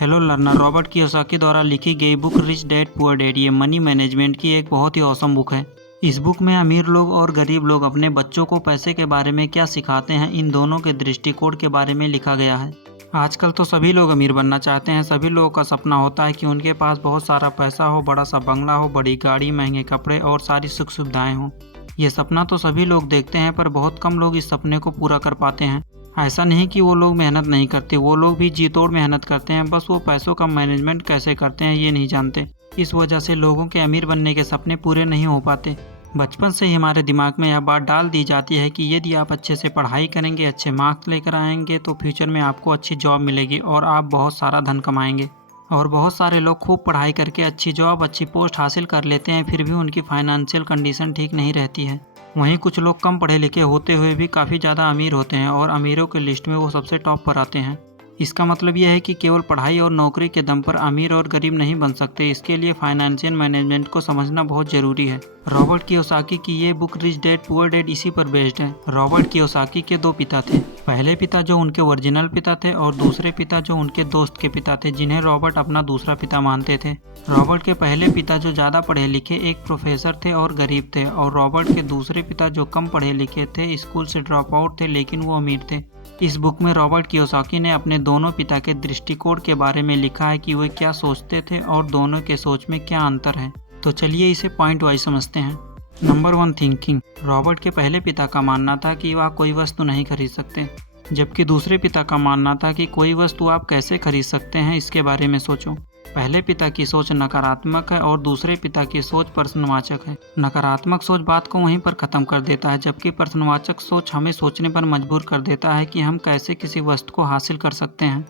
Hello learner, Robert Kiyosaki द्वारा लिखी गई book rich dad poor dad ये मनी मैनेजमेंट की एक बहुत ही औसम बुक है। इस बुक में अमीर लोग और गरीब लोग अपने बच्चों को पैसे के बारे में क्या सिखाते हैं, इन दोनों के दृष्टिकोण के बारे में लिखा गया है। आजकल तो सभी लोग अमीर बनना चाहते हैं। सभी लोगों का सपना होता है कि उनके पास बहुत सारा पैसा हो, बड़ा सा बंगला हो, बड़ी गाड़ी, महंगे कपड़े और सारी सुख सुविधाएं हों। ये सपना तो सभी लोग देखते हैं, पर बहुत कम लोग इस सपने को पूरा कर पाते हैं। ऐसा नहीं कि वो लोग मेहनत नहीं करते, वो लोग भी जी तोड़ मेहनत करते हैं, बस वो पैसों का मैनेजमेंट कैसे करते हैं ये नहीं जानते। इस वजह से लोगों के अमीर बनने के सपने पूरे नहीं हो पाते। बचपन से ही हमारे दिमाग में यह बात डाल दी जाती है कि यदि आप अच्छे से पढ़ाई करेंगे, अच्छे मार्क्स लेकर आएंगे तो फ्यूचर में आपको अच्छी जॉब मिलेगी और आप बहुत सारा धन कमाएंगे। और बहुत सारे लोग खूब पढ़ाई करके अच्छी जॉब, अच्छी पोस्ट हासिल कर लेते हैं, फिर भी उनकी फाइनेंशियल कंडीशन ठीक नहीं रहती है। वहीं कुछ लोग कम पढ़े लिखे होते हुए भी काफ़ी ज़्यादा अमीर होते हैं और अमीरों के लिस्ट में वो सबसे टॉप पर आते हैं। इसका मतलब यह है कि केवल पढ़ाई और नौकरी के दम पर अमीर और गरीब नहीं बन सकते। इसके लिए फाइनेंशियल मैनेजमेंट को समझना बहुत ज़रूरी है। रॉबर्ट कियोसाकी की ये book rich dad poor dad इसी पर बेस्ड है। रॉबर्ट कियोसाकी के दो पिता थे। पहले पिता जो उनके ओरिजिनल पिता थे और दूसरे पिता जो उनके दोस्त के पिता थे, जिन्हें रॉबर्ट अपना दूसरा पिता मानते थे। रॉबर्ट के पहले पिता जो ज़्यादा पढ़े लिखे एक प्रोफेसर थे और गरीब थे, और रॉबर्ट के दूसरे पिता जो कम पढ़े लिखे थे, स्कूल से ड्रॉप आउट थे, लेकिन वो अमीर थे। इस बुक में रॉबर्ट कियोसाकी ने अपने दोनों पिता के दृष्टिकोण के बारे में लिखा है कि वे क्या सोचते थे और दोनों के सोच में क्या अंतर है। तो चलिए इसे पॉइंट वाइज समझते हैं। Number 1, thinking. रॉबर्ट के पहले पिता का मानना था कि वह कोई वस्तु नहीं खरीद सकते, जबकि दूसरे पिता का मानना था कि कोई वस्तु आप कैसे खरीद सकते हैं इसके बारे में सोचो। पहले पिता की सोच नकारात्मक है और दूसरे पिता की सोच प्रश्नवाचक है। नकारात्मक सोच बात को वहीं पर खत्म कर देता है, जबकि प्रश्नवाचक सोच हमें सोचने पर मजबूर कर देता है कि हम कैसे किसी वस्तु को हासिल कर सकते हैं।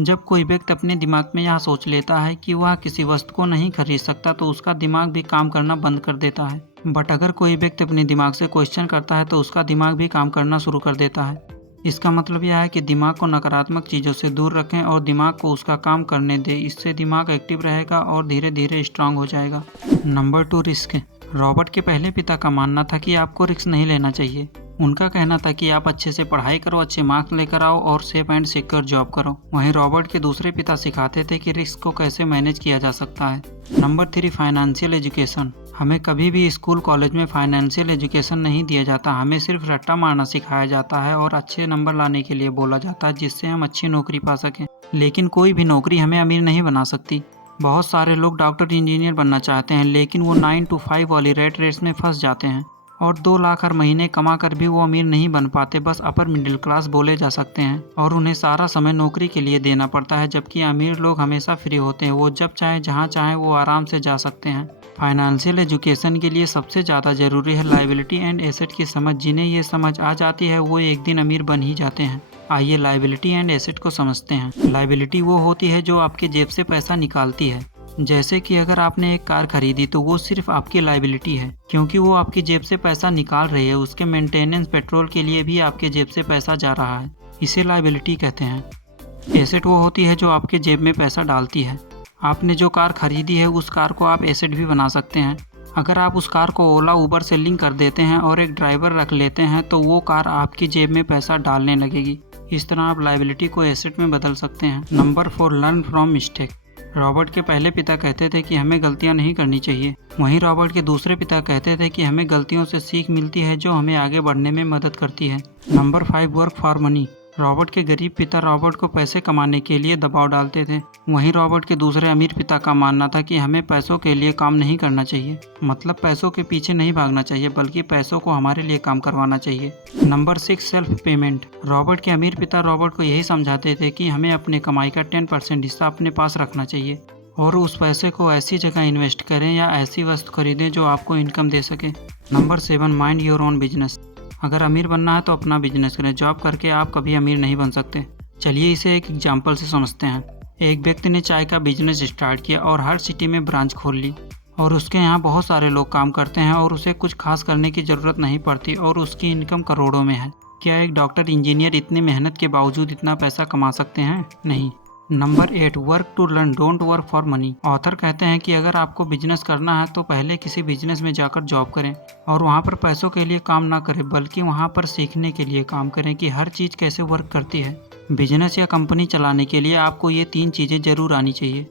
जब कोई व्यक्ति अपने दिमाग में यह सोच लेता है कि वह किसी वस्तु को नहीं खरीद सकता, तो उसका दिमाग भी काम करना बंद कर देता है। बट अगर कोई व्यक्ति अपने दिमाग से क्वेश्चन करता है तो उसका दिमाग भी काम करना शुरू कर देता है। इसका मतलब यह है कि दिमाग को नकारात्मक चीज़ों से दूर रखें और दिमाग को उसका काम करने दें। इससे दिमाग एक्टिव रहेगा और धीरे धीरे स्ट्रांग हो जाएगा। Number 2, risk. रॉबर्ट के पहले पिता का मानना था कि आपको रिस्क नहीं लेना चाहिए। उनका कहना था कि आप अच्छे से पढ़ाई करो, अच्छे मार्क्स लेकर आओ और सेफ एंड सिक्योर जॉब करो। वहीं रॉबर्ट के दूसरे पिता सिखाते थे कि रिस्क को कैसे मैनेज किया जा सकता है। Number 3, financial education. हमें कभी भी स्कूल कॉलेज में फाइनेंशियल एजुकेशन नहीं दिया जाता। हमें सिर्फ रट्टा मारना सिखाया जाता है और अच्छे नंबर लाने के लिए बोला जाता है, जिससे हम अच्छी नौकरी पा सकें। लेकिन कोई भी नौकरी हमें अमीर नहीं बना सकती। बहुत सारे लोग डॉक्टर, इंजीनियर बनना चाहते हैं, लेकिन वो 9 to 5 वाली रेट रेस में फंस जाते हैं और 2 लाख हर महीने कमा कर भी वो अमीर नहीं बन पाते। बस अपर मिडिल क्लास बोले जा सकते हैं और उन्हें सारा समय नौकरी के लिए देना पड़ता है, जबकि अमीर लोग हमेशा फ्री होते हैं। वो जब चाहे जहाँ चाहे वो आराम से जा सकते हैं। फाइनेंशियल एजुकेशन के लिए सबसे ज़्यादा ज़रूरी है लायबिलिटी एंड एसेट की समझ। जिन्हें ये समझ आ जाती है वो एक दिन अमीर बन ही जाते हैं। आइए लायबिलिटी एंड एसेट को समझते हैं। लायबिलिटी वो होती है जो आपके जेब से पैसा निकालती है। जैसे कि अगर आपने एक कार खरीदी तो वो सिर्फ आपकी लायबिलिटी है, क्योंकि वो आपकी जेब से पैसा निकाल रही है। उसके मेंटेनेंस, पेट्रोल के लिए भी आपके जेब से पैसा जा रहा है। इसे लायबिलिटी कहते हैं। एसेट वो होती है जो आपके जेब में पैसा डालती है। आपने जो कार खरीदी है उस कार को आप एसेट भी बना सकते हैं। अगर आप उस कार को ओला, उबर से लिंक कर देते हैं और एक ड्राइवर रख लेते हैं तो वो कार आपकी जेब में पैसा डालने लगेगी। इस तरह आप लायबिलिटी को एसेट में बदल सकते हैं। Number 4, learn from mistake. Robert के पहले पिता कहते थे कि हमें गलतियां नहीं करनी चाहिए। वहीं रॉबर्ट के दूसरे पिता कहते थे कि हमें गलतियों से सीख मिलती है जो हमें आगे बढ़ने में मदद करती है। Number 5, work for money. Robert के गरीब पिता रॉबर्ट को पैसे कमाने के लिए दबाव डालते थे। वहीं रॉबर्ट के दूसरे अमीर पिता का मानना था कि हमें पैसों के लिए काम नहीं करना चाहिए। मतलब पैसों के पीछे नहीं भागना चाहिए, बल्कि पैसों को हमारे लिए काम करवाना चाहिए। Number 6, self payment. रॉबर्ट के अमीर पिता रॉबर्ट को यही समझाते थे कि हमें अपने कमाई का 10% हिस्सा अपने पास रखना चाहिए और उस पैसे को ऐसी जगह इन्वेस्ट करें या ऐसी वस्तु खरीदें जो आपको इनकम दे सके। Number 7, mind your own business. अगर अमीर बनना है तो अपना बिजनेस करें। जॉब करके आप कभी अमीर नहीं बन सकते। चलिए इसे एक एग्जाम्पल से समझते हैं। एक व्यक्ति ने चाय का बिजनेस स्टार्ट किया और हर सिटी में ब्रांच खोल ली और उसके यहाँ बहुत सारे लोग काम करते हैं और उसे कुछ खास करने की ज़रूरत नहीं पड़ती और उसकी इनकम करोड़ों में है। क्या एक डॉक्टर, इंजीनियर इतनी मेहनत के बावजूद इतना पैसा कमा सकते हैं? नहीं। Number 8, work to learn, don't work for money. Author कहते हैं कि अगर आपको बिजनेस करना है तो पहले किसी बिजनेस में जाकर जॉब करें और वहाँ पर पैसों के लिए काम ना करें, बल्कि वहाँ पर सीखने के लिए काम करें कि हर चीज़ कैसे वर्क करती है। बिजनेस या कंपनी चलाने के लिए आपको ये 3 चीज़ें जरूर आनी चाहिए।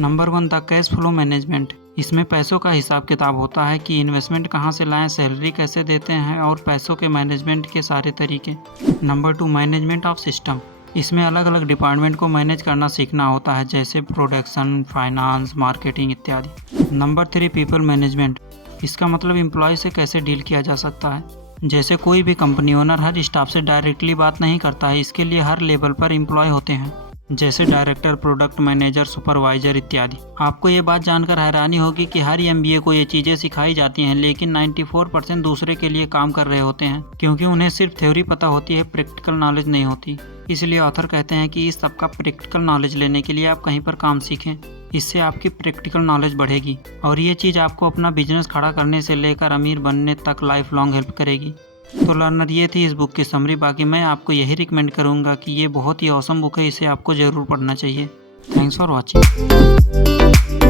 Number 1, the cash flow management. इसमें पैसों का हिसाब किताब होता है कि इन्वेस्टमेंट कहाँ से लाएं, सैलरी कैसे देते हैं और पैसों के मैनेजमेंट के सारे तरीके। Number 2, management of system. इसमें अलग अलग डिपार्टमेंट को मैनेज करना सीखना होता है, जैसे प्रोडक्शन, फाइनेंस, मार्केटिंग इत्यादि। Number 3, people management. इसका मतलब एम्प्लॉय से कैसे डील किया जा सकता है। जैसे कोई भी कंपनी ओनर हर स्टाफ से डायरेक्टली बात नहीं करता है, इसके लिए हर लेवल पर एम्प्लॉय होते हैं, जैसे डायरेक्टर, प्रोडक्ट मैनेजर, सुपरवाइजर इत्यादि। आपको ये बात जानकर हैरानी होगी कि हर एमबीए को ये चीज़ें सिखाई जाती हैं, लेकिन 94% दूसरे के लिए काम कर रहे होते हैं, क्योंकि उन्हें सिर्फ थ्योरी पता होती है, प्रैक्टिकल नॉलेज नहीं होती। इसलिए ऑथर कहते हैं कि इस सब का प्रैक्टिकल नॉलेज लेने के लिए आप कहीं पर काम सीखें, इससे आपकी प्रैक्टिकल नॉलेज बढ़ेगी और ये चीज़ आपको अपना बिजनेस खड़ा करने से लेकर अमीर बनने तक लाइफ लॉन्ग हेल्प करेगी। तो लर्नर, ये थी इस बुक की समरी। बाकी मैं आपको यही रिकमेंड करूँगा कि ये बहुत ही औसम बुक है, इसे आपको ज़रूर पढ़ना चाहिए। Thanks for watching.